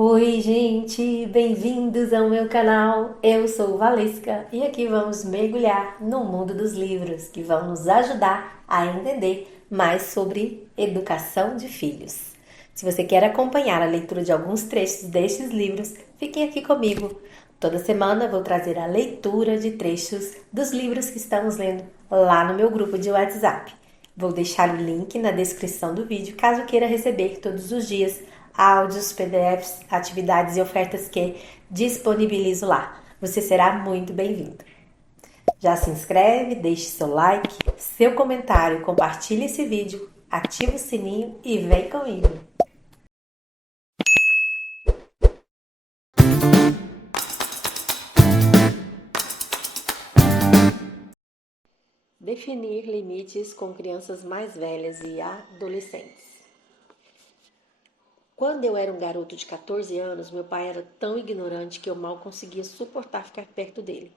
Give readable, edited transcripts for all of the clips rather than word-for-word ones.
Oi, gente, bem-vindos ao meu canal. Eu sou Valesca e aqui vamos mergulhar no mundo dos livros que vão nos ajudar a entender mais sobre educação de filhos. Se você quer acompanhar a leitura de alguns trechos destes livros, fiquem aqui comigo. Toda semana vou trazer a leitura de trechos dos livros que estamos lendo lá no meu grupo de WhatsApp. Vou deixar o link na descrição do vídeo caso queira receber todos os dias áudios, PDFs, atividades e ofertas que disponibilizo lá. Você será muito bem-vindo. Já se inscreve, deixe seu like, seu comentário, compartilhe esse vídeo, ativa o sininho e vem comigo. Definir limites com crianças mais velhas e adolescentes. Quando eu era um garoto de 14 anos, meu pai era tão ignorante que eu mal conseguia suportar ficar perto dele.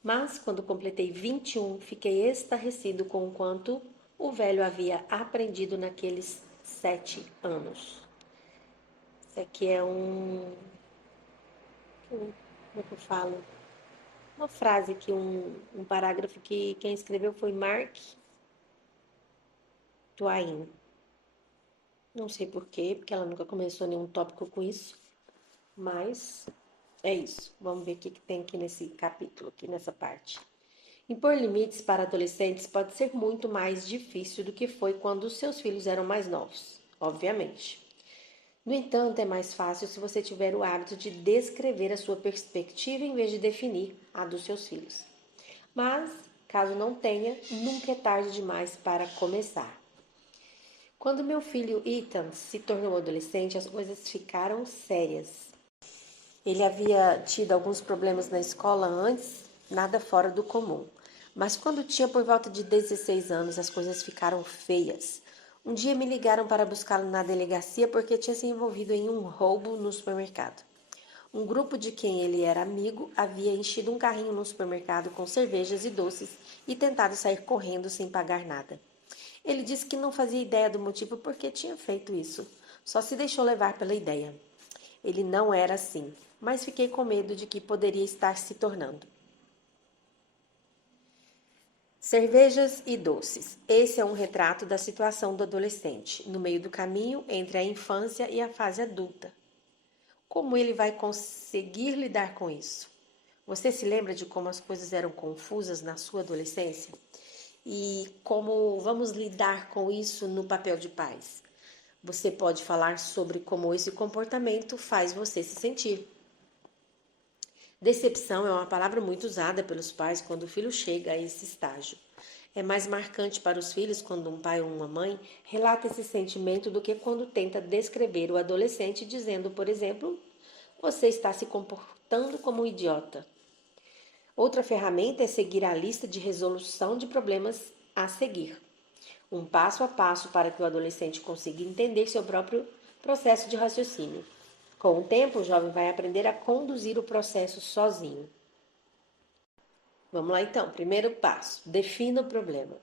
Mas, quando completei 21, fiquei estarrecido com o quanto o velho havia aprendido naqueles 7 anos. Isso aqui é como é que eu falo? Uma frase que um parágrafo que quem escreveu foi Mark Twain. Não sei por quê, porque ela nunca começou nenhum tópico com isso, mas é isso. Vamos ver o que tem aqui nesse capítulo, aqui nessa parte. Impor limites para adolescentes pode ser muito mais difícil do que foi quando os seus filhos eram mais novos, obviamente. No entanto, é mais fácil se você tiver o hábito de descrever a sua perspectiva em vez de definir a dos seus filhos. Mas, caso não tenha, nunca é tarde demais para começar. Quando meu filho Ethan se tornou adolescente, as coisas ficaram sérias. Ele havia tido alguns problemas na escola antes, nada fora do comum. Mas quando tinha por volta de 16 anos, as coisas ficaram feias. Um dia me ligaram para buscá-lo na delegacia porque tinha se envolvido em um roubo no supermercado. Um grupo de quem ele era amigo havia enchido um carrinho no supermercado com cervejas e doces e tentado sair correndo sem pagar nada. Ele disse que não fazia ideia do motivo por que tinha feito isso. Só se deixou levar pela ideia. Ele não era assim, mas fiquei com medo de que poderia estar se tornando. Cervejas e doces. Esse é um retrato da situação do adolescente, no meio do caminho entre a infância e a fase adulta. Como ele vai conseguir lidar com isso? Você se lembra de como as coisas eram confusas na sua adolescência? E como vamos lidar com isso no papel de pais? Você pode falar sobre como esse comportamento faz você se sentir. Decepção é uma palavra muito usada pelos pais quando o filho chega a esse estágio. É mais marcante para os filhos quando um pai ou uma mãe relata esse sentimento do que quando tenta descrever o adolescente dizendo, por exemplo, você está se comportando como um idiota. Outra ferramenta é seguir a lista de resolução de problemas a seguir. Um passo a passo para que o adolescente consiga entender seu próprio processo de raciocínio. Com o tempo, o jovem vai aprender a conduzir o processo sozinho. Vamos lá então, primeiro passo, defina o problema.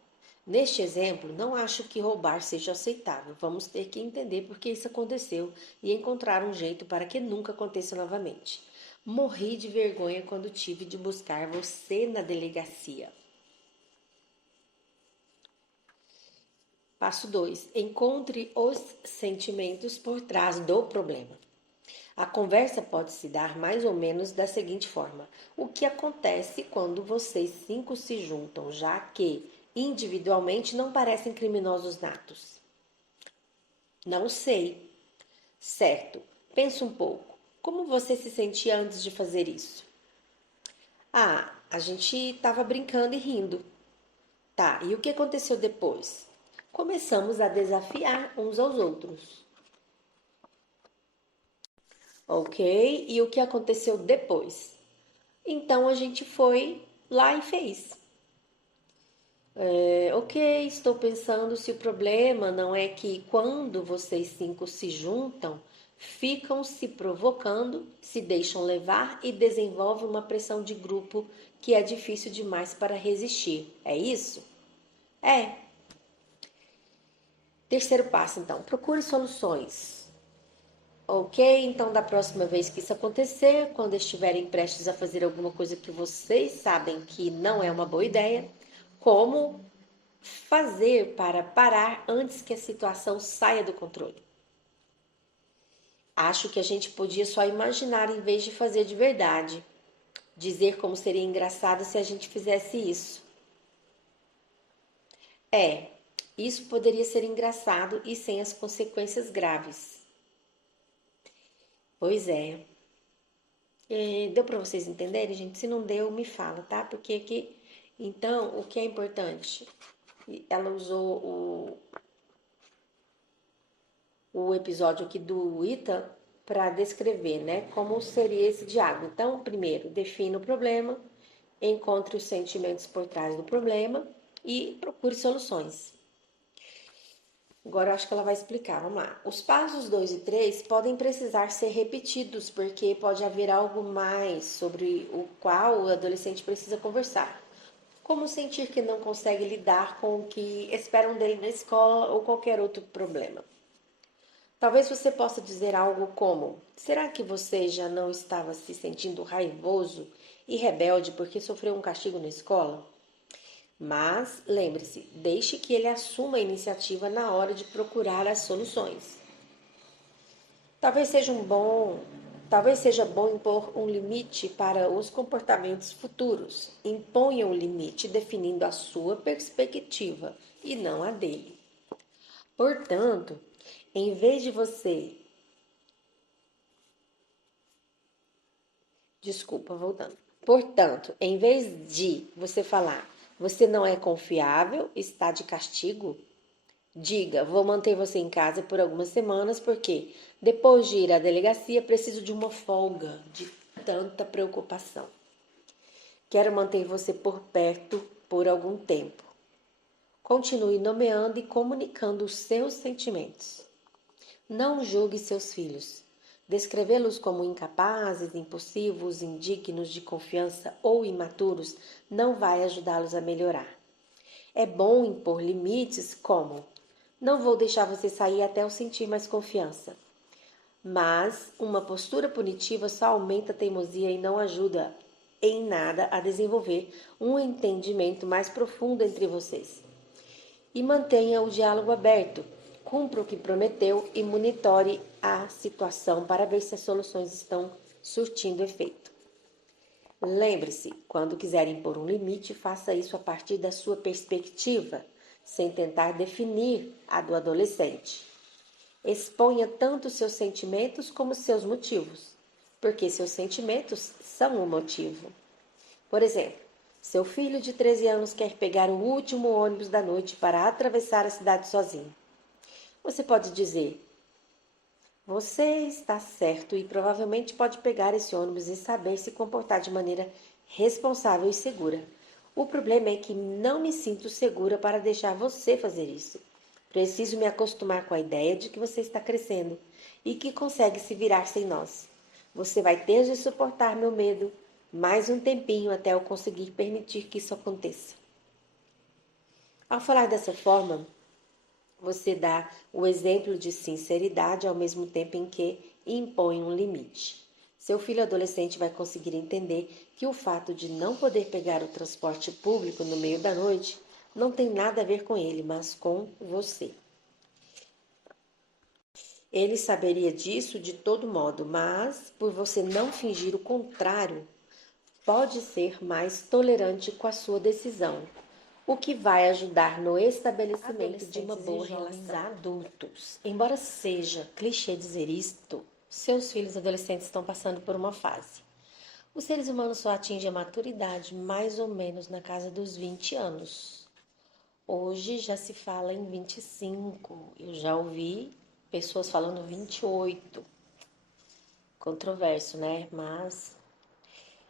Neste exemplo, não acho que roubar seja aceitável. Vamos ter que entender por que isso aconteceu e encontrar um jeito para que nunca aconteça novamente. Morri de vergonha quando tive de buscar você na delegacia. Passo 2. Encontre os sentimentos por trás do problema. A conversa pode se dar mais ou menos da seguinte forma: o que acontece quando vocês 5 se juntam, já que individualmente não parecem criminosos natos? Não sei. Certo. Pensa um pouco. Como você se sentia antes de fazer isso? Ah, a gente estava brincando e rindo. Tá, e o que aconteceu depois? Começamos a desafiar uns aos outros. Ok, e o que aconteceu depois? Então a gente foi lá e fez. Ok, estou pensando se o problema não é que quando vocês 5 se juntam, ficam se provocando, se deixam levar e desenvolvem uma pressão de grupo que é difícil demais para resistir. É isso? É. Terceiro passo, então, procure soluções. Ok? Então, da próxima vez que isso acontecer, quando estiverem prestes a fazer alguma coisa que vocês sabem que não é uma boa ideia, como fazer para parar antes que a situação saia do controle? Acho que a gente podia só imaginar em vez de fazer de verdade. Dizer como seria engraçado se a gente fizesse isso. Isso poderia ser engraçado e sem as consequências graves. Pois é. Deu para vocês entenderem, gente? Se não deu, me fala, tá? Porque aqui, então, o que é importante? Ela usou o episódio aqui do Ethan para descrever, né, como seria esse diálogo. Então, primeiro, defina o problema, encontre os sentimentos por trás do problema e procure soluções. Agora eu acho que ela vai explicar, vamos lá. Os passos 2 e 3 podem precisar ser repetidos, porque pode haver algo mais sobre o qual o adolescente precisa conversar. Como sentir que não consegue lidar com o que esperam dele na escola ou qualquer outro problema. Talvez você possa dizer algo como: será que você já não estava se sentindo raivoso e rebelde porque sofreu um castigo na escola? Mas lembre-se, deixe que ele assuma a iniciativa na hora de procurar as soluções. Talvez seja talvez seja bom impor um limite para os comportamentos futuros. Imponha o limite definindo a sua perspectiva e não a dele. Portanto, em vez de você Desculpa, voltando. Portanto, em vez de você falar, você não é confiável, está de castigo, diga, vou manter você em casa por algumas semanas, porque depois de ir à delegacia, preciso de uma folga de tanta preocupação. Quero manter você por perto por algum tempo. Continue nomeando e comunicando os seus sentimentos. Não julgue seus filhos. Descrevê-los como incapazes, impulsivos, indignos de confiança ou imaturos não vai ajudá-los a melhorar. É bom impor limites como: não vou deixar você sair até eu sentir mais confiança. Mas uma postura punitiva só aumenta a teimosia e não ajuda em nada a desenvolver um entendimento mais profundo entre vocês. E mantenha o diálogo aberto. Cumpra o que prometeu e monitore a situação para ver se as soluções estão surtindo efeito. Lembre-se, quando quiser impor um limite, faça isso a partir da sua perspectiva, sem tentar definir a do adolescente. Exponha tanto seus sentimentos como seus motivos, porque seus sentimentos são o motivo. Por exemplo, seu filho de 13 anos quer pegar o último ônibus da noite para atravessar a cidade sozinho. Você pode dizer: você está certo e provavelmente pode pegar esse ônibus e saber se comportar de maneira responsável e segura. O problema é que não me sinto segura para deixar você fazer isso. Preciso me acostumar com a ideia de que você está crescendo e que consegue se virar sem nós. Você vai ter de suportar meu medo mais um tempinho até eu conseguir permitir que isso aconteça. Ao falar dessa forma, você dá o exemplo de sinceridade ao mesmo tempo em que impõe um limite. Seu filho adolescente vai conseguir entender que o fato de não poder pegar o transporte público no meio da noite não tem nada a ver com ele, mas com você. Ele saberia disso de todo modo, mas por você não fingir o contrário, pode ser mais tolerante com a sua decisão, o que vai ajudar no estabelecimento de uma boa relação. Adultos. Embora seja clichê dizer isto, seus filhos adolescentes estão passando por uma fase. Os seres humanos só atingem a maturidade mais ou menos na casa dos 20 anos. Hoje já se fala em 25. Eu já ouvi pessoas falando 28. Controverso, né? Mas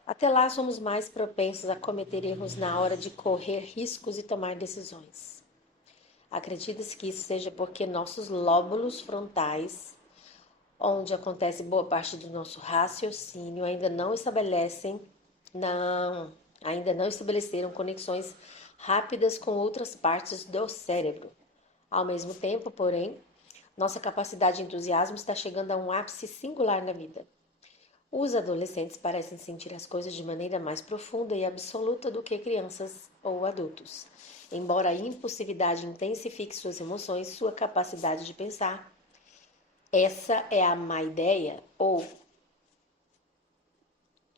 até lá somos mais propensos a cometer erros na hora de correr riscos e tomar decisões. Acredita-se que isso seja porque nossos lóbulos frontais, onde acontece boa parte do nosso raciocínio, ainda não estabeleceram conexões rápidas com outras partes do cérebro. Ao mesmo tempo, porém, Nossa capacidade de entusiasmo está chegando a um ápice singular na vida. Os adolescentes parecem sentir as coisas de maneira mais profunda e absoluta do que crianças ou adultos. Embora a impulsividade intensifique suas emoções, sua capacidade de pensar, essa é a má ideia, ou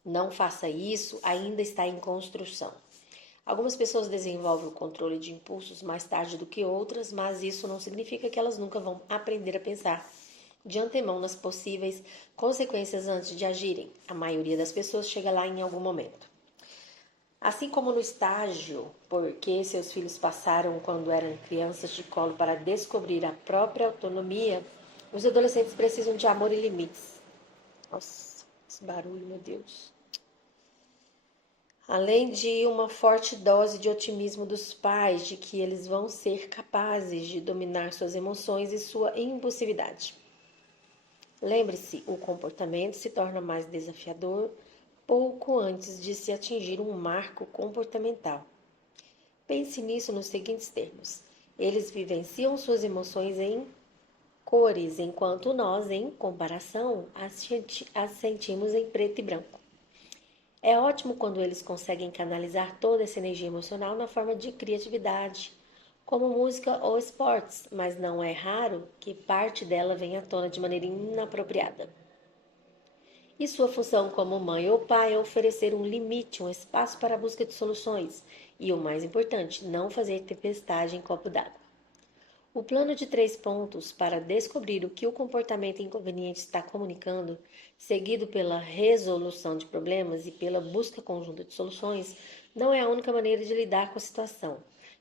não faça isso, ainda está em construção. Algumas pessoas desenvolvem o controle de impulsos mais tarde do que outras, mas isso não significa que elas nunca vão aprender a pensar de antemão nas possíveis consequências antes de agirem. A maioria das pessoas chega lá em algum momento. Assim como no estágio porque seus filhos passaram quando eram crianças de colo para descobrir a própria autonomia, os adolescentes precisam de amor e limites. Nossa, esse barulho, meu Deus. Além de uma forte dose de otimismo dos pais de que eles vão ser capazes de dominar suas emoções e sua impulsividade. Lembre-se, o comportamento se torna mais desafiador pouco antes de se atingir um marco comportamental. Pense nisso nos seguintes termos: eles vivenciam suas emoções em cores, enquanto nós, em comparação, as sentimos em preto e branco. É ótimo quando eles conseguem canalizar toda essa energia emocional na forma de criatividade, como música ou esportes, mas não é raro que parte dela venha à tona de maneira inapropriada. E sua função como mãe ou pai é oferecer um limite, um espaço para a busca de soluções e, o mais importante, não fazer tempestade em copo d'água. O plano de 3 pontos para descobrir o que o comportamento inconveniente está comunicando, seguido pela resolução de problemas e pela busca conjunta de soluções, não é a única maneira de lidar com a situação.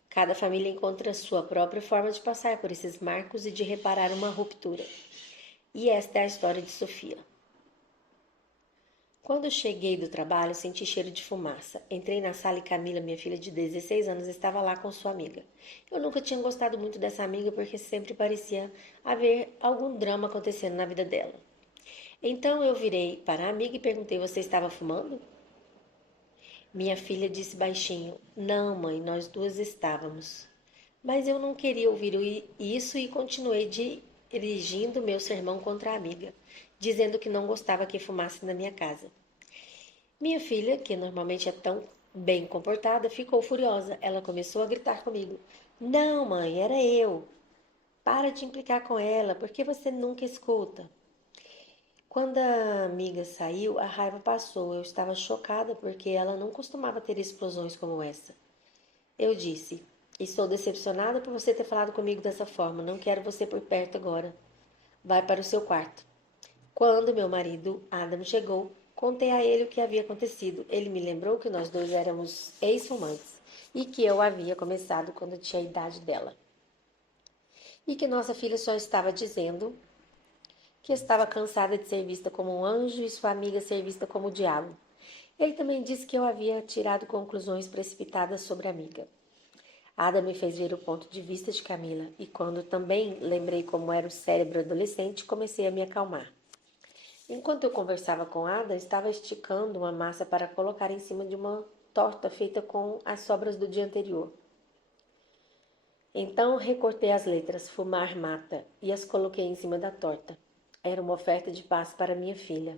Cada família encontra sua própria forma de passar por esses marcos e de reparar uma ruptura. E esta é a história de Sofia. Quando cheguei do trabalho, senti cheiro de fumaça. Entrei na sala e Camila, minha filha de 16 anos, estava lá com sua amiga. Eu nunca tinha gostado muito dessa amiga porque sempre parecia haver algum drama acontecendo na vida dela. Então eu virei para a amiga e perguntei: Você estava fumando? Minha filha disse baixinho: Não, mãe, nós duas estávamos. Mas eu não queria ouvir isso e continuei dirigindo meu sermão contra a amiga, dizendo que não gostava que fumasse na minha casa. Minha filha, que normalmente é tão bem comportada, ficou furiosa. Ela começou a gritar comigo: Não, mãe, era eu. Para de implicar com ela, porque você nunca escuta. Quando a amiga saiu, a raiva passou. Eu estava chocada porque ela não costumava ter explosões como essa. Eu disse: Estou decepcionada por você ter falado comigo dessa forma. Não quero você por perto agora. Vai para o seu quarto. Quando meu marido, Adam, chegou, contei a ele o que havia acontecido. Ele me lembrou que nós dois éramos ex-fumantes e que eu havia começado quando tinha a idade dela. E que nossa filha só estava dizendo que estava cansada de ser vista como um anjo e sua amiga ser vista como o diabo. Ele também disse que eu havia tirado conclusões precipitadas sobre a amiga. Ada me fez ver o ponto de vista de Camila, e quando também lembrei como era o cérebro adolescente, comecei a me acalmar. Enquanto eu conversava com Ada, estava esticando uma massa para colocar em cima de uma torta feita com as sobras do dia anterior. Então recortei as letras Fumar Mata e as coloquei em cima da torta. Era uma oferta de paz para minha filha.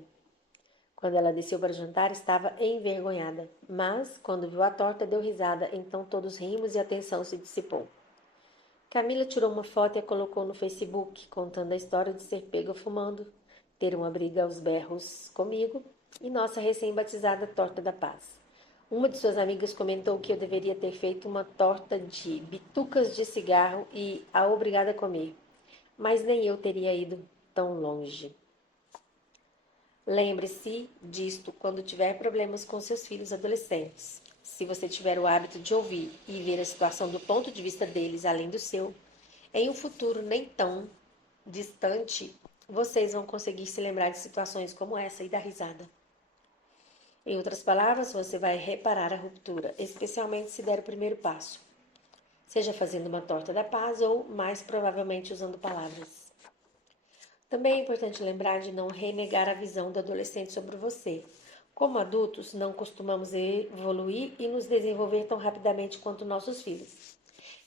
Quando ela desceu para jantar, estava envergonhada, mas quando viu a torta, deu risada, então todos rimos e a tensão se dissipou. Camila tirou uma foto e a colocou no Facebook, contando a história de ser pega fumando, ter uma briga aos berros comigo e nossa recém-batizada torta da paz. Uma de suas amigas comentou que eu deveria ter feito uma torta de bitucas de cigarro e a obrigada a comer, mas nem eu teria ido tão longe. Lembre-se disto quando tiver problemas com seus filhos adolescentes. Se você tiver o hábito de ouvir e ver a situação do ponto de vista deles além do seu, em um futuro nem tão distante, vocês vão conseguir se lembrar de situações como essa e dar risada. Em outras palavras, você vai reparar a ruptura, especialmente se der o primeiro passo, seja fazendo uma torta da paz ou, mais provavelmente, usando palavras. Também é importante lembrar de não renegar a visão do adolescente sobre você. Como adultos, não costumamos evoluir e nos desenvolver tão rapidamente quanto nossos filhos.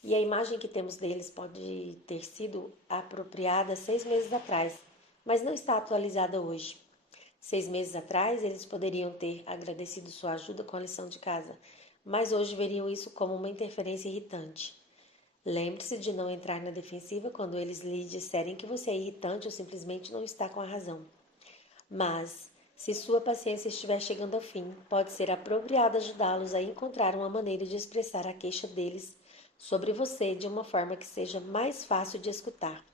E a imagem que temos deles pode ter sido apropriada 6 meses atrás, mas não está atualizada hoje. 6 meses atrás, eles poderiam ter agradecido sua ajuda com a lição de casa, mas hoje veriam isso como uma interferência irritante. Lembre-se de não entrar na defensiva quando eles lhe disserem que você é irritante ou simplesmente não está com a razão. Mas, se sua paciência estiver chegando ao fim, pode ser apropriado ajudá-los a encontrar uma maneira de expressar a queixa deles sobre você de uma forma que seja mais fácil de escutar.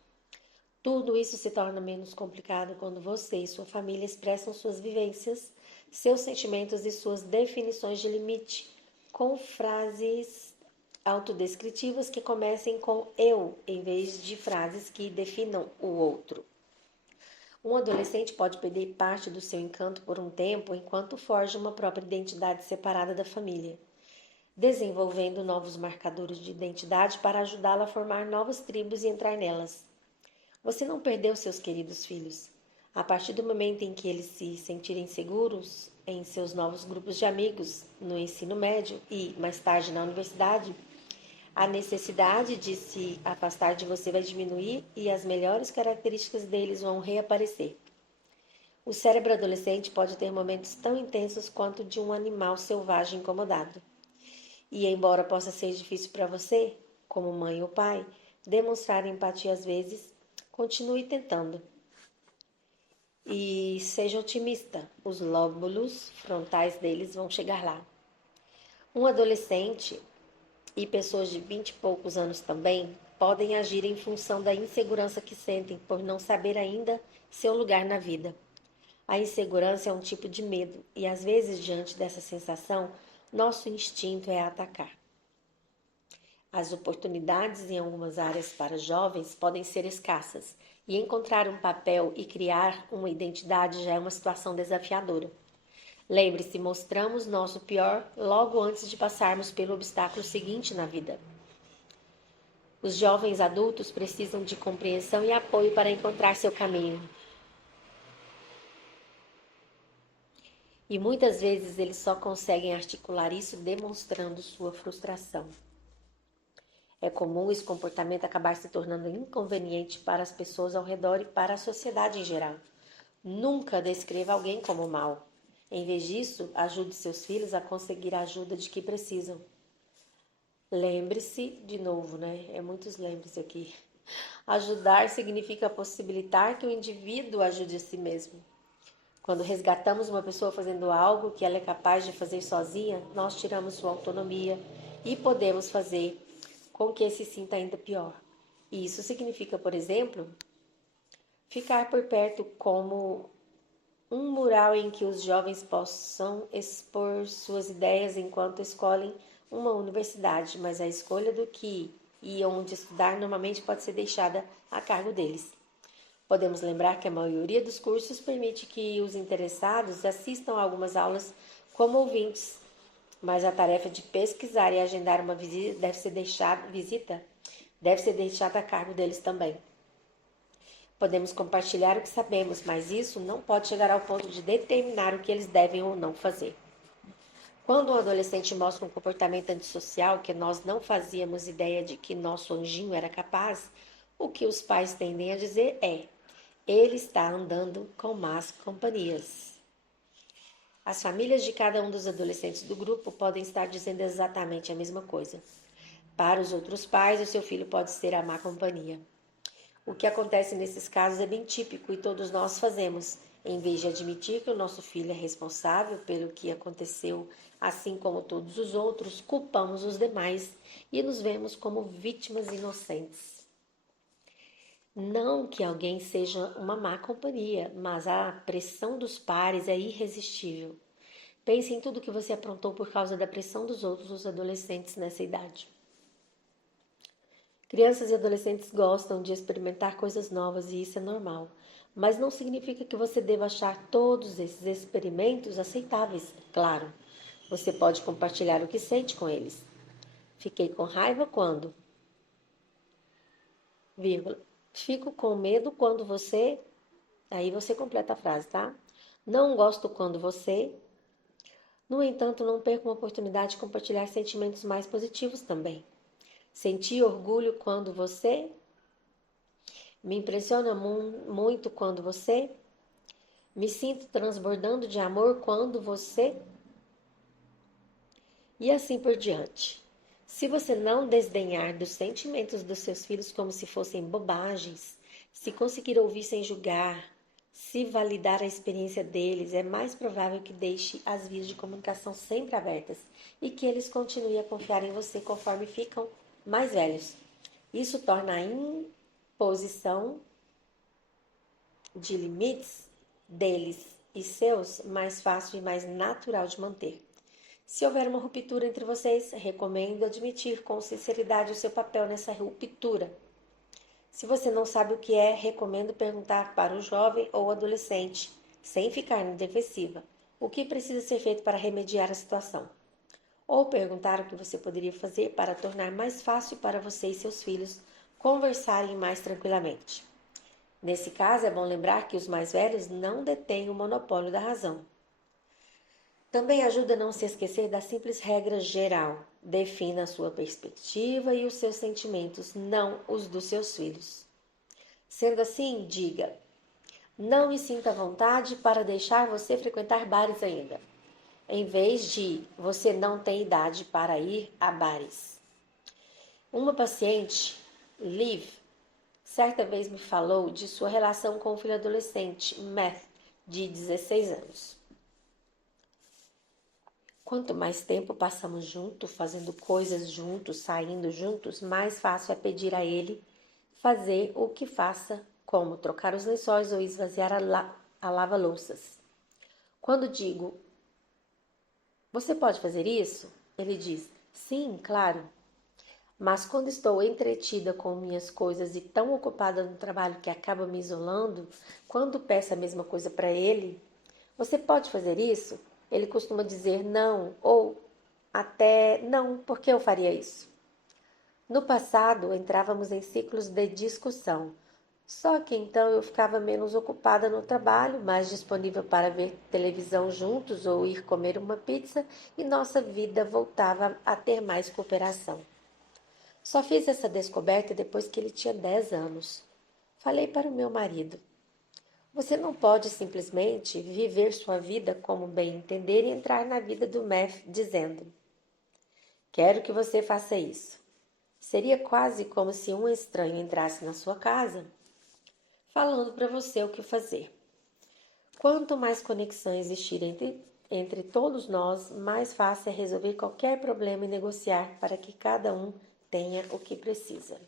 Tudo isso se torna menos complicado quando você e sua família expressam suas vivências, seus sentimentos e suas definições de limite com frases autodescritivas que comecem com eu, em vez de frases que definam o outro. Um adolescente pode perder parte do seu encanto por um tempo enquanto forja uma própria identidade separada da família, desenvolvendo novos marcadores de identidade para ajudá-la a formar novas tribos e entrar nelas. Você não perdeu seus queridos filhos. A partir do momento em que eles se sentirem seguros em seus novos grupos de amigos, no ensino médio e, mais tarde, na universidade, a necessidade de se afastar de você vai diminuir e as melhores características deles vão reaparecer. O cérebro adolescente pode ter momentos tão intensos quanto de um animal selvagem incomodado. E, embora possa ser difícil para você, como mãe ou pai, demonstrar empatia às vezes, continue tentando. E seja otimista, os lóbulos frontais deles vão chegar lá. Um adolescente e pessoas de 20 e poucos anos também podem agir em função da insegurança que sentem por não saber ainda seu lugar na vida. A insegurança é um tipo de medo e, às vezes, diante dessa sensação, nosso instinto é atacar. As oportunidades em algumas áreas para jovens podem ser escassas e encontrar um papel e criar uma identidade já é uma situação desafiadora. Lembre-se, mostramos nosso pior logo antes de passarmos pelo obstáculo seguinte na vida. Os jovens adultos precisam de compreensão e apoio para encontrar seu caminho. E muitas vezes eles só conseguem articular isso demonstrando sua frustração. É comum esse comportamento acabar se tornando inconveniente para as pessoas ao redor e para a sociedade em geral. Nunca descreva alguém como mau. Em vez disso, ajude seus filhos a conseguir a ajuda de que precisam. Lembre-se, de novo, né? É muitos lembre-se aqui. Ajudar significa possibilitar que o indivíduo ajude a si mesmo. Quando resgatamos uma pessoa fazendo algo que ela é capaz de fazer sozinha, nós tiramos sua autonomia e podemos fazer com que se sinta ainda pior. E isso significa, por exemplo, ficar por perto como um mural em que os jovens possam expor suas ideias enquanto escolhem uma universidade, mas a escolha do que e onde estudar normalmente pode ser deixada a cargo deles. Podemos lembrar que a maioria dos cursos permite que os interessados assistam a algumas aulas como ouvintes, mas a tarefa de pesquisar e agendar uma visita deve ser deixada a cargo deles também. Podemos compartilhar o que sabemos, mas isso não pode chegar ao ponto de determinar o que eles devem ou não fazer. Quando um adolescente mostra um comportamento antissocial que nós não fazíamos ideia de que nosso anjinho era capaz, o que os pais tendem a dizer é: ele está andando com más companhias. As famílias de cada um dos adolescentes do grupo podem estar dizendo exatamente a mesma coisa. Para os outros pais, o seu filho pode ser a má companhia. O que acontece nesses casos é bem típico e todos nós fazemos. Em vez de admitir que o nosso filho é responsável pelo que aconteceu, assim como todos os outros, culpamos os demais e nos vemos como vítimas inocentes. Não que alguém seja uma má companhia, mas a pressão dos pares é irresistível. Pense em tudo que você aprontou por causa da pressão dos outros, os adolescentes nessa idade. Crianças e adolescentes gostam de experimentar coisas novas e isso é normal. Mas não significa que você deva achar todos esses experimentos aceitáveis. Claro, você pode compartilhar o que sente com eles. Fiquei com raiva quando... Vírgula. Fico com medo quando você... Aí você completa a frase, tá? Não gosto quando você... No entanto, não perca uma oportunidade de compartilhar sentimentos mais positivos também. Senti orgulho quando você me impressiona muito quando você me sinto transbordando de amor quando você e assim por diante. Se você não desdenhar dos sentimentos dos seus filhos como se fossem bobagens, se conseguir ouvir sem julgar, se validar a experiência deles, é mais provável que deixe as vias de comunicação sempre abertas e que eles continuem a confiar em você conforme ficam mais velhos. Isso torna a imposição de limites deles e seus mais fácil e mais natural de manter. Se houver uma ruptura entre vocês, recomendo admitir com sinceridade o seu papel nessa ruptura. Se você não sabe o que é, recomendo perguntar para o jovem ou adolescente, sem ficar na defensiva, o que precisa ser feito para remediar a situação. Ou perguntar o que você poderia fazer para tornar mais fácil para você e seus filhos conversarem mais tranquilamente. Nesse caso, é bom lembrar que os mais velhos não detêm o monopólio da razão. Também ajuda a não se esquecer da simples regra geral. Defina a sua perspectiva e os seus sentimentos, não os dos seus filhos. Sendo assim, diga: não me sinta à vontade para deixar você frequentar bares ainda. Em vez de você não tem idade para ir a bares. Uma paciente, Liv, certa vez me falou de sua relação com o filho adolescente, Matt, de 16 anos. Quanto mais tempo passamos juntos, fazendo coisas juntos, saindo juntos, mais fácil é pedir a ele fazer o que faça, como trocar os lençóis ou esvaziar a lava-louças. Quando digo, você pode fazer isso? Ele diz, sim, claro. Mas quando estou entretida com minhas coisas e tão ocupada no trabalho que acaba me isolando, quando peço a mesma coisa para ele, você pode fazer isso? Ele costuma dizer não ou até não, por que eu faria isso? No passado, entrávamos em ciclos de discussão. Só que então eu ficava menos ocupada no trabalho, mais disponível para ver televisão juntos ou ir comer uma pizza e nossa vida voltava a ter mais cooperação. Só fiz essa descoberta depois que ele tinha 10 anos. Falei para o meu marido: você não pode simplesmente viver sua vida como bem entender e entrar na vida do Matt dizendo: quero que você faça isso. Seria quase como se um estranho entrasse na sua casa falando para você o que fazer. Quanto mais conexão existir entre todos nós, mais fácil é resolver qualquer problema e negociar para que cada um tenha o que precisa.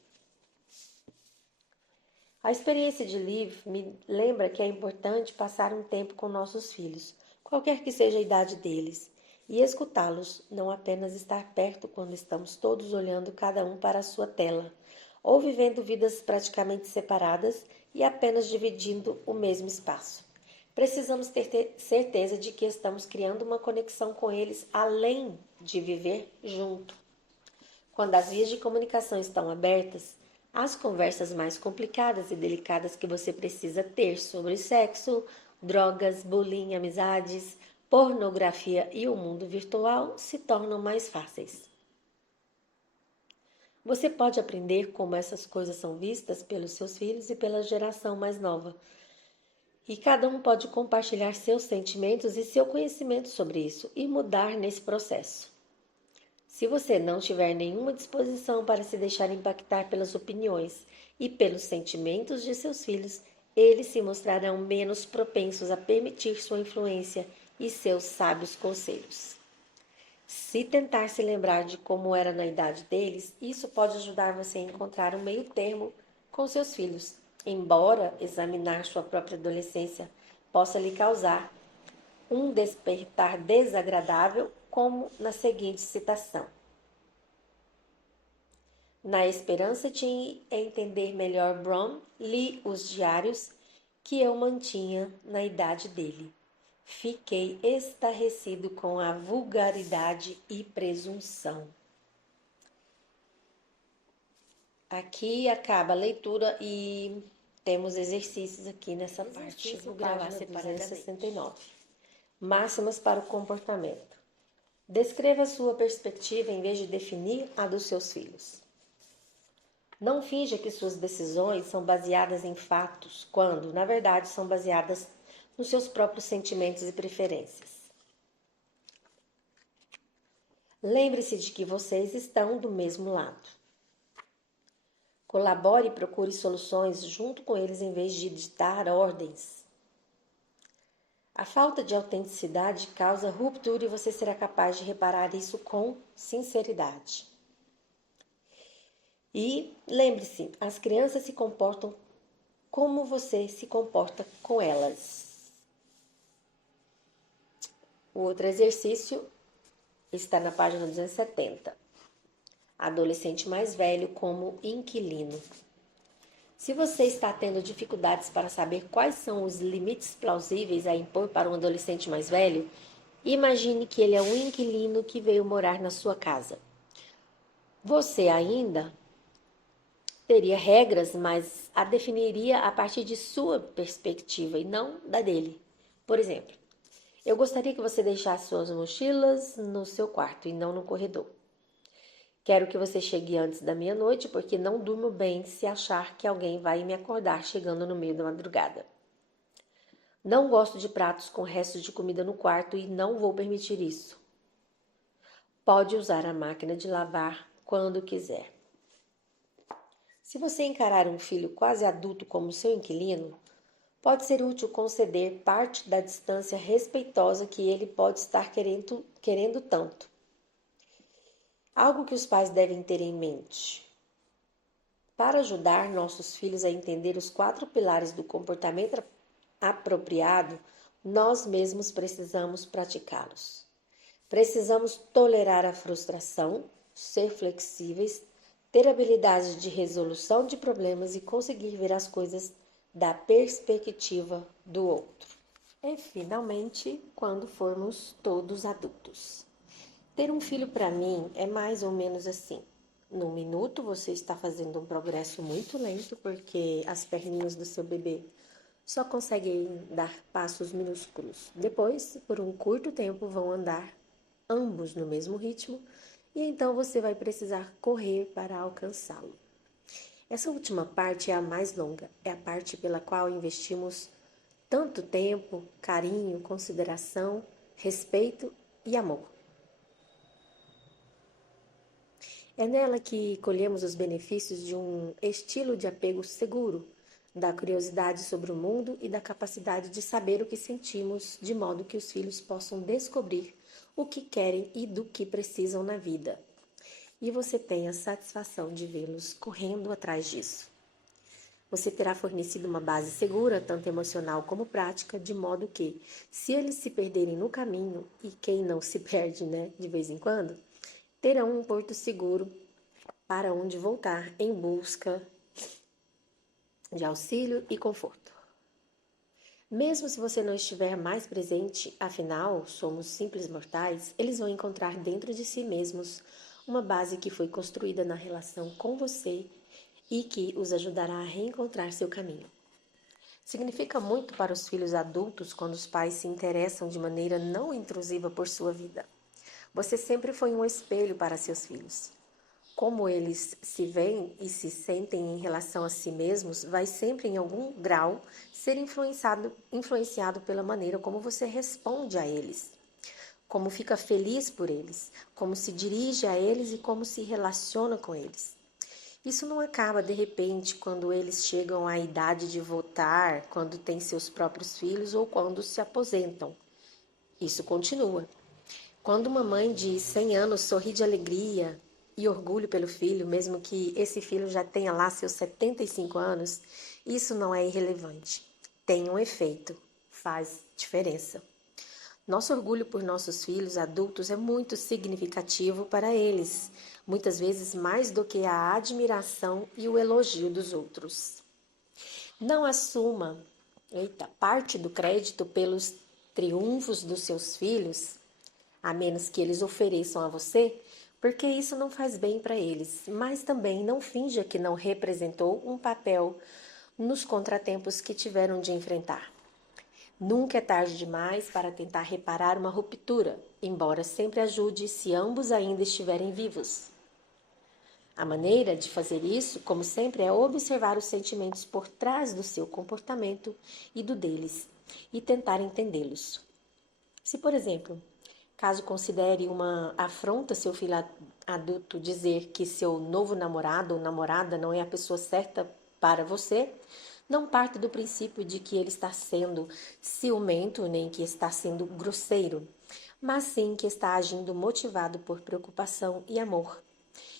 A experiência de Liv me lembra que é importante passar um tempo com nossos filhos, qualquer que seja a idade deles, e escutá-los, não apenas estar perto quando estamos todos olhando cada um para a sua tela, ou vivendo vidas praticamente separadas e apenas dividindo o mesmo espaço. Precisamos ter certeza de que estamos criando uma conexão com eles além de viver junto. Quando as vias de comunicação estão abertas, as conversas mais complicadas e delicadas que você precisa ter sobre sexo, drogas, bullying, amizades, pornografia e o mundo virtual se tornam mais fáceis. Você pode aprender como essas coisas são vistas pelos seus filhos e pela geração mais nova. E cada um pode compartilhar seus sentimentos e seu conhecimento sobre isso e mudar nesse processo. Se você não tiver nenhuma disposição para se deixar impactar pelas opiniões e pelos sentimentos de seus filhos, eles se mostrarão menos propensos a permitir sua influência e seus sábios conselhos. Se tentar se lembrar de como era na idade deles, isso pode ajudar você a encontrar um meio termo com seus filhos, embora examinar sua própria adolescência possa lhe causar um despertar desagradável, como na seguinte citação: na esperança de entender melhor Brom, li os diários que eu mantinha na idade dele. Fiquei estarrecido com a vulgaridade e presunção. Aqui acaba a leitura e temos exercícios aqui nessa parte. Vou gravar separadamente. 269. Máximas para o comportamento. Descreva a sua perspectiva em vez de definir a dos seus filhos. Não finja que suas decisões são baseadas em fatos, quando, na verdade, são baseadas nos seus próprios sentimentos e preferências. Lembre-se de que vocês estão do mesmo lado. Colabore e procure soluções junto com eles em vez de ditar ordens. A falta de autenticidade causa ruptura e você será capaz de reparar isso com sinceridade. E lembre-se, as crianças se comportam como você se comporta com elas. O outro exercício está na página 270. Adolescente mais velho como inquilino. Se você está tendo dificuldades para saber quais são os limites plausíveis a impor para um adolescente mais velho, imagine que ele é um inquilino que veio morar na sua casa. Você ainda teria regras, mas a definiria a partir de sua perspectiva e não da dele. Por exemplo, eu gostaria que você deixasse suas mochilas no seu quarto e não no corredor. Quero que você chegue antes da meia-noite, porque não durmo bem se achar que alguém vai me acordar chegando no meio da madrugada. Não gosto de pratos com restos de comida no quarto e não vou permitir isso. Pode usar a máquina de lavar quando quiser. Se você encarar um filho quase adulto como seu inquilino, pode ser útil conceder parte da distância respeitosa que ele pode estar querendo tanto. Algo que os pais devem ter em mente. Para ajudar nossos filhos a entender os 4 pilares do comportamento apropriado, nós mesmos precisamos praticá-los. Precisamos tolerar a frustração, ser flexíveis, ter habilidade de resolução de problemas e conseguir ver as coisas da perspectiva do outro. E, finalmente, quando formos todos adultos. Ter um filho para mim é mais ou menos assim. Num minuto você está fazendo um progresso muito lento porque as perninhas do seu bebê só conseguem dar passos minúsculos. Depois, por um curto tempo, vão andar ambos no mesmo ritmo e então você vai precisar correr para alcançá-lo. Essa última parte é a mais longa, é a parte pela qual investimos tanto tempo, carinho, consideração, respeito e amor. É nela que colhemos os benefícios de um estilo de apego seguro, da curiosidade sobre o mundo e da capacidade de saber o que sentimos, de modo que os filhos possam descobrir o que querem e do que precisam na vida. E você tem a satisfação de vê-los correndo atrás disso. Você terá fornecido uma base segura, tanto emocional como prática, de modo que, se eles se perderem no caminho, e quem não se perde, né, de vez em quando, terão um porto seguro para onde voltar em busca de auxílio e conforto. Mesmo se você não estiver mais presente, afinal, somos simples mortais, eles vão encontrar dentro de si mesmos uma base que foi construída na relação com você e que os ajudará a reencontrar seu caminho. Significa muito para os filhos adultos quando os pais se interessam de maneira não intrusiva por sua vida. Você sempre foi um espelho para seus filhos. Como eles se veem e se sentem em relação a si mesmos, vai sempre, em algum grau, ser influenciado pela maneira como você responde a eles, como fica feliz por eles, como se dirige a eles e como se relaciona com eles. Isso não acaba de repente quando eles chegam à idade de votar, quando têm seus próprios filhos ou quando se aposentam. Isso continua. Quando uma mãe de 100 anos sorri de alegria e orgulho pelo filho, mesmo que esse filho já tenha lá seus 75 anos, isso não é irrelevante. Tem um efeito, faz diferença. Nosso orgulho por nossos filhos adultos é muito significativo para eles, muitas vezes mais do que a admiração e o elogio dos outros. Não assuma, parte do crédito pelos triunfos dos seus filhos, a menos que eles ofereçam a você, porque isso não faz bem para eles, mas também não finja que não representou um papel nos contratempos que tiveram de enfrentar. Nunca é tarde demais para tentar reparar uma ruptura, embora sempre ajude se ambos ainda estiverem vivos. A maneira de fazer isso, como sempre, é observar os sentimentos por trás do seu comportamento e do deles e tentar entendê-los. Se, por exemplo, caso considere uma afronta seu filho adulto dizer que seu novo namorado ou namorada não é a pessoa certa para você, não parte do princípio de que ele está sendo ciumento nem que está sendo grosseiro, mas sim que está agindo motivado por preocupação e amor.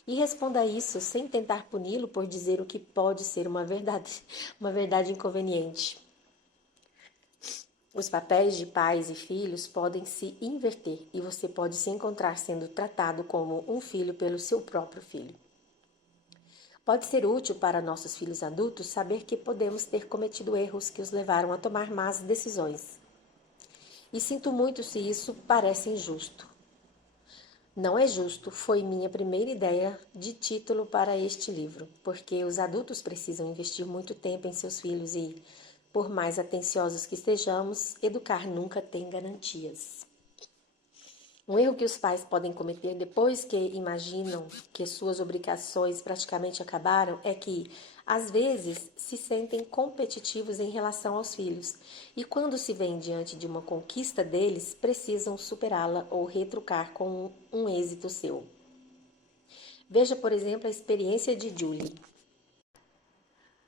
E responda a isso sem tentar puni-lo por dizer o que pode ser uma verdade inconveniente. Os papéis de pais e filhos podem se inverter e você pode se encontrar sendo tratado como um filho pelo seu próprio filho. Pode ser útil para nossos filhos adultos saber que podemos ter cometido erros que os levaram a tomar más decisões. E sinto muito se isso parece injusto. Não é justo foi minha primeira ideia de título para este livro, porque os adultos precisam investir muito tempo em seus filhos e, por mais atenciosos que estejamos, educar nunca tem garantias. Um erro que os pais podem cometer depois que imaginam que suas obrigações praticamente acabaram é que, às vezes, se sentem competitivos em relação aos filhos e, quando se veem diante de uma conquista deles, precisam superá-la ou retrucar com um êxito seu. Veja, por exemplo, a experiência de Julie.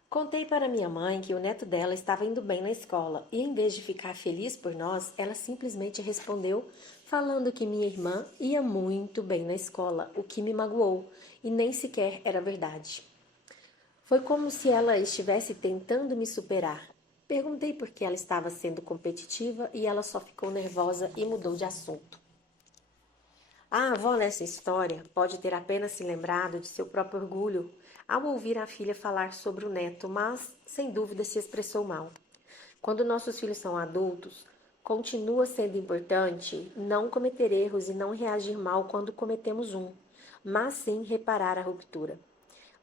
Contei para minha mãe que o neto dela estava indo bem na escola e, em vez de ficar feliz por nós, ela simplesmente respondeu falando que minha irmã ia muito bem na escola, o que me magoou e nem sequer era verdade. Foi como se ela estivesse tentando me superar. Perguntei por que ela estava sendo competitiva e ela só ficou nervosa e mudou de assunto. A avó nessa história pode ter apenas se lembrado de seu próprio orgulho ao ouvir a filha falar sobre o neto, mas sem dúvida se expressou mal. Quando nossos filhos são adultos, continua sendo importante não cometer erros e não reagir mal quando cometemos um, mas sim reparar a ruptura.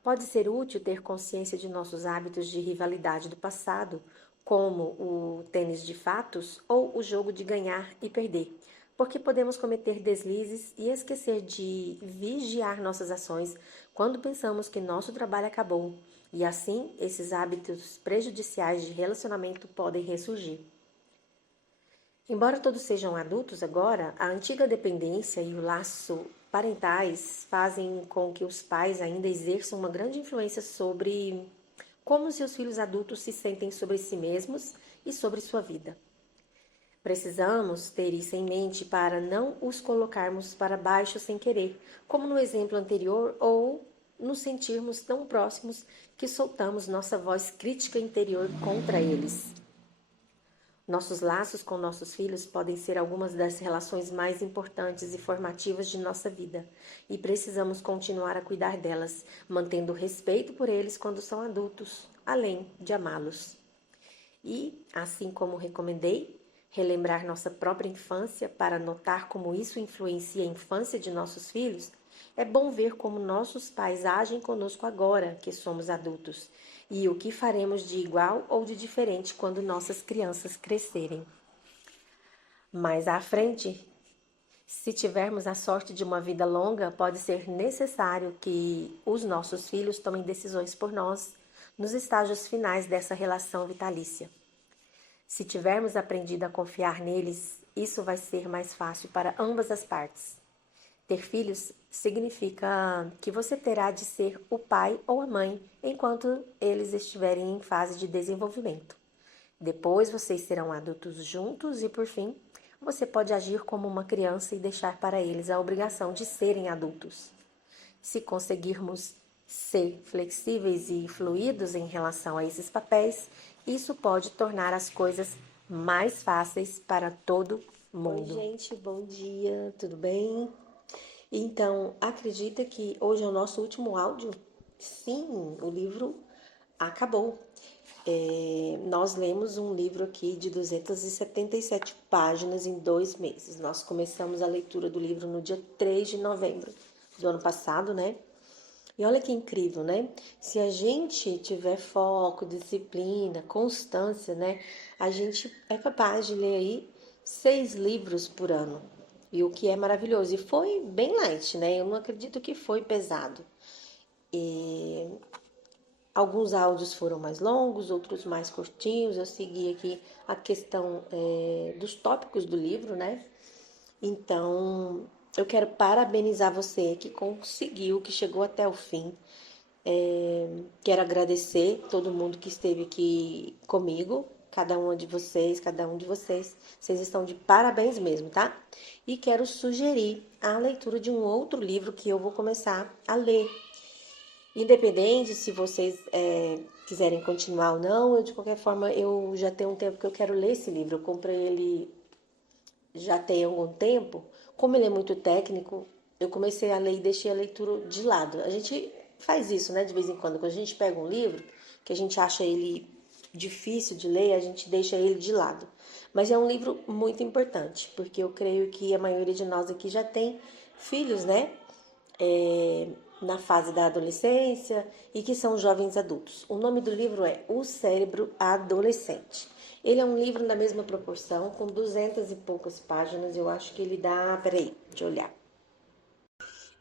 Pode ser útil ter consciência de nossos hábitos de rivalidade do passado, como o tênis de fatos ou o jogo de ganhar e perder, porque podemos cometer deslizes e esquecer de vigiar nossas ações quando pensamos que nosso trabalho acabou, e assim esses hábitos prejudiciais de relacionamento podem ressurgir. Embora todos sejam adultos agora, a antiga dependência e o laço parentais fazem com que os pais ainda exerçam uma grande influência sobre como seus filhos adultos se sentem sobre si mesmos e sobre sua vida. Precisamos ter isso em mente para não os colocarmos para baixo sem querer, como no exemplo anterior, ou nos sentirmos tão próximos que soltamos nossa voz crítica interior contra eles. Nossos laços com nossos filhos podem ser algumas das relações mais importantes e formativas de nossa vida, e precisamos continuar a cuidar delas, mantendo respeito por eles quando são adultos, além de amá-los. E, assim como recomendei, relembrar nossa própria infância para notar como isso influencia a infância de nossos filhos, é bom ver como nossos pais agem conosco agora que somos adultos e o que faremos de igual ou de diferente quando nossas crianças crescerem. Mais à frente, se tivermos a sorte de uma vida longa, pode ser necessário que os nossos filhos tomem decisões por nós nos estágios finais dessa relação vitalícia. Se tivermos aprendido a confiar neles, isso vai ser mais fácil para ambas as partes. Ter filhos significa que você terá de ser o pai ou a mãe enquanto eles estiverem em fase de desenvolvimento. Depois vocês serão adultos juntos e, por fim, você pode agir como uma criança e deixar para eles a obrigação de serem adultos. Se conseguirmos ser flexíveis e fluidos em relação a esses papéis, isso pode tornar as coisas mais fáceis para todo mundo. Oi, gente, bom dia, tudo bem? Então, acredita que hoje é o nosso último áudio? Sim, o livro acabou. Nós lemos um livro aqui de 277 páginas em 2 meses. Nós começamos a leitura do livro no dia 3 de novembro do ano passado, né? E olha que incrível, né? Se a gente tiver foco, disciplina, constância, né? A gente é capaz de ler aí 6 livros por ano. E o que é maravilhoso. E foi bem light, né? Eu não acredito que foi pesado. Alguns áudios foram mais longos, outros mais curtinhos. Eu segui aqui a questão dos tópicos do livro, né? Então, eu quero parabenizar você que conseguiu, que chegou até o fim. Quero agradecer todo mundo que esteve aqui comigo, cada um de vocês. Vocês estão de parabéns mesmo, tá? E quero sugerir a leitura de um outro livro que eu vou começar a ler. Independente se vocês quiserem continuar ou não, de qualquer forma, eu já tenho um tempo que eu quero ler esse livro. Eu comprei ele já tem algum tempo. Como ele é muito técnico, eu comecei a ler e deixei a leitura de lado. A gente faz isso, né, de vez em quando. Quando a gente pega um livro que a gente acha ele difícil de ler, a gente deixa ele de lado. Mas é um livro muito importante, porque eu creio que a maioria de nós aqui já tem filhos, né? Na fase da adolescência e que são jovens adultos. O nome do livro é O Cérebro Adolescente. Ele é um livro da mesma proporção, com 200 e poucas páginas. Eu acho que ele dá... Peraí, deixa eu olhar.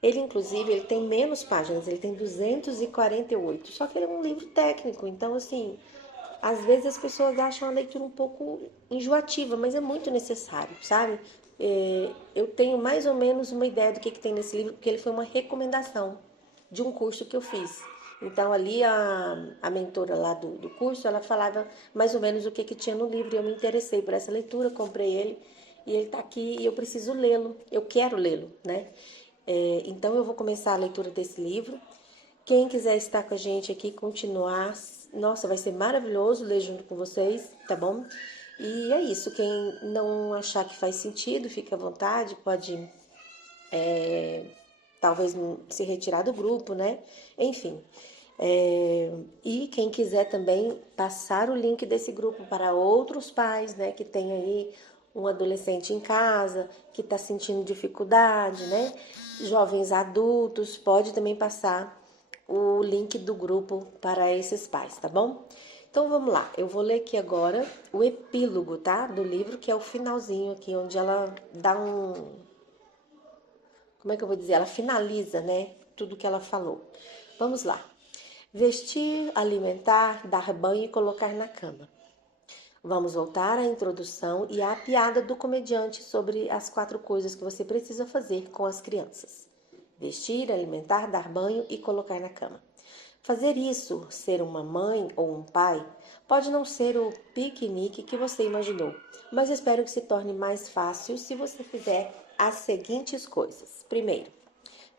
Ele, inclusive, ele tem menos páginas, ele tem 248. Só que ele é um livro técnico, então, assim, às vezes as pessoas acham a leitura um pouco enjoativa, mas é muito necessário, sabe? Eu tenho mais ou menos uma ideia do que tem nesse livro, porque ele foi uma recomendação de um curso que eu fiz. Então, ali a mentora lá do curso, ela falava mais ou menos o que tinha no livro, e eu me interessei por essa leitura, comprei ele, e ele está aqui e eu preciso lê-lo, eu quero lê-lo, né? Então, eu vou começar a leitura desse livro. Quem quiser estar com a gente aqui, continuar, nossa, vai ser maravilhoso ler junto com vocês, tá bom? E é isso, quem não achar que faz sentido, fica à vontade, pode talvez se retirar do grupo, né? Enfim. E quem quiser também passar o link desse grupo para outros pais, né? Que tem aí um adolescente em casa, que está sentindo dificuldade, né? Jovens adultos, pode também passar o link do grupo para esses pais, tá bom? Então vamos lá, eu vou ler aqui agora o epílogo, tá? Do livro, que é o finalzinho aqui, onde ela dá como é que eu vou dizer? Ela finaliza, né? Tudo que ela falou. Vamos lá. Vestir, alimentar, dar banho e colocar na cama. Vamos voltar à introdução e à piada do comediante sobre as 4 coisas que você precisa fazer com as crianças. Vestir, alimentar, dar banho e colocar na cama. Fazer isso, ser uma mãe ou um pai, pode não ser o piquenique que você imaginou, mas espero que se torne mais fácil se você fizer as seguintes coisas. Primeiro,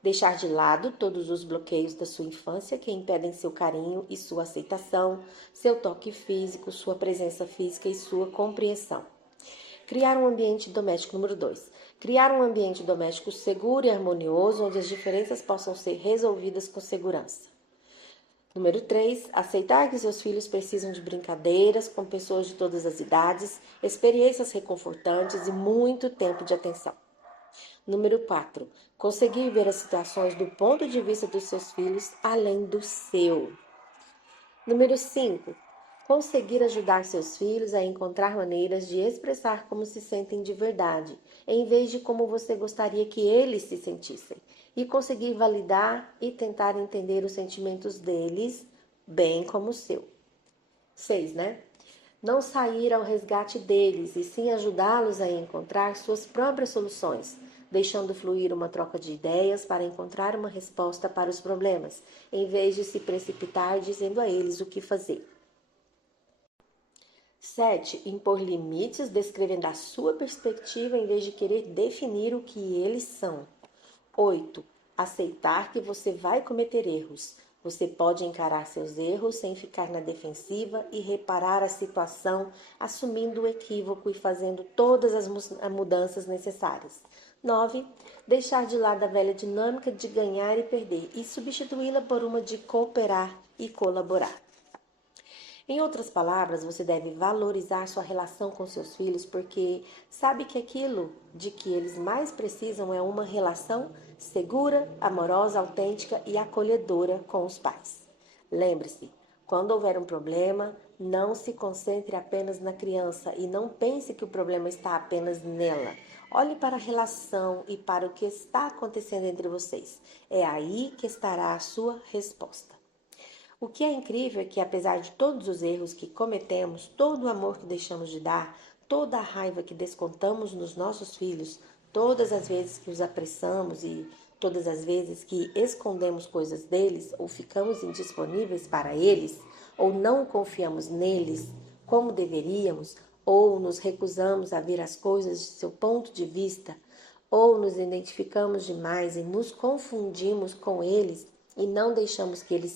deixar de lado todos os bloqueios da sua infância que impedem seu carinho e sua aceitação, seu toque físico, sua presença física e sua compreensão. Criar um ambiente doméstico. Número 2. Criar um ambiente doméstico seguro e harmonioso, onde as diferenças possam ser resolvidas com segurança. Número 3. Aceitar que seus filhos precisam de brincadeiras com pessoas de todas as idades, experiências reconfortantes e muito tempo de atenção. Número 4. Conseguir ver as situações do ponto de vista dos seus filhos além do seu. Número 5. Conseguir ajudar seus filhos a encontrar maneiras de expressar como se sentem de verdade, em vez de como você gostaria que eles se sentissem, e conseguir validar e tentar entender os sentimentos deles, bem como o seu. 6, né? Não sair ao resgate deles, e sim ajudá-los a encontrar suas próprias soluções, deixando fluir uma troca de ideias para encontrar uma resposta para os problemas, em vez de se precipitar dizendo a eles o que fazer. 7. Impor limites descrevendo a sua perspectiva em vez de querer definir o que eles são. 8. Aceitar que você vai cometer erros. Você pode encarar seus erros sem ficar na defensiva e reparar a situação, assumindo o equívoco e fazendo todas as mudanças necessárias. 9. Deixar de lado a velha dinâmica de ganhar e perder e substituí-la por uma de cooperar e colaborar. Em outras palavras, você deve valorizar sua relação com seus filhos porque sabe que aquilo de que eles mais precisam é uma relação segura, amorosa, autêntica e acolhedora com os pais. Lembre-se, quando houver um problema, Não se concentre apenas na criança e não pense que o problema está apenas nela. Olhe para a relação e para o que está acontecendo entre vocês. É aí que estará a sua resposta. O que é incrível é que, apesar de todos os erros que cometemos, todo o amor que deixamos de dar, toda a raiva que descontamos nos nossos filhos, todas as vezes que os apressamos e todas as vezes que escondemos coisas deles ou ficamos indisponíveis para eles, ou não confiamos neles como deveríamos, ou nos recusamos a ver as coisas de seu ponto de vista, ou nos identificamos demais e nos confundimos com eles e não deixamos que eles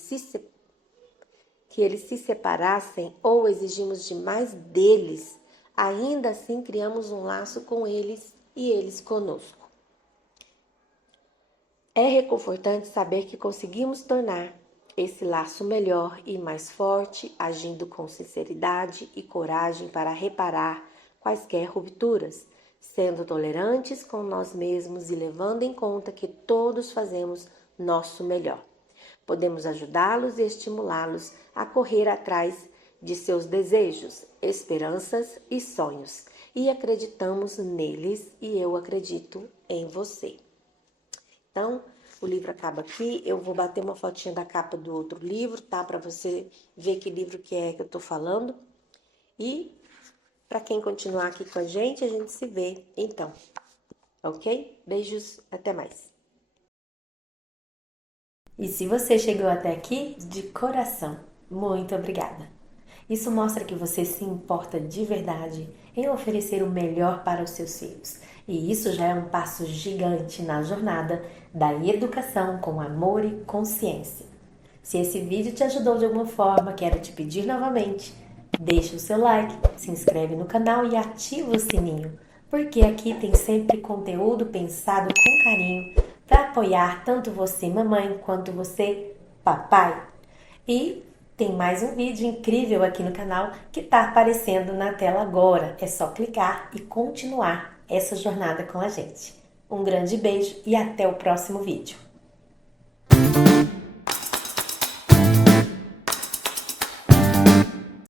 se separassem ou exigimos demais deles, ainda assim criamos um laço com eles e eles conosco. É reconfortante saber que conseguimos tornar esse laço melhor e mais forte, agindo com sinceridade e coragem para reparar quaisquer rupturas, sendo tolerantes com nós mesmos e levando em conta que todos fazemos nosso melhor. Podemos ajudá-los e estimulá-los a correr atrás de seus desejos, esperanças e sonhos. E acreditamos neles e eu acredito em você. Então, o livro acaba aqui. Eu vou bater uma fotinha da capa do outro livro, tá? Para você ver que livro que é que eu tô falando. E para quem continuar aqui com a gente se vê então. Ok? Beijos, até mais. E se você chegou até aqui, de coração, muito obrigada. Isso mostra que você se importa de verdade em oferecer o melhor para os seus filhos. E isso já é um passo gigante na jornada da educação com amor e consciência. Se esse vídeo te ajudou de alguma forma, quero te pedir novamente, deixa o seu like, se inscreve no canal e ativa o sininho, porque aqui tem sempre conteúdo pensado com carinho para apoiar tanto você, mamãe, quanto você, papai. E tem mais um vídeo incrível aqui no canal que está aparecendo na tela agora. É só clicar e continuar essa jornada com a gente. Um grande beijo e até o próximo vídeo.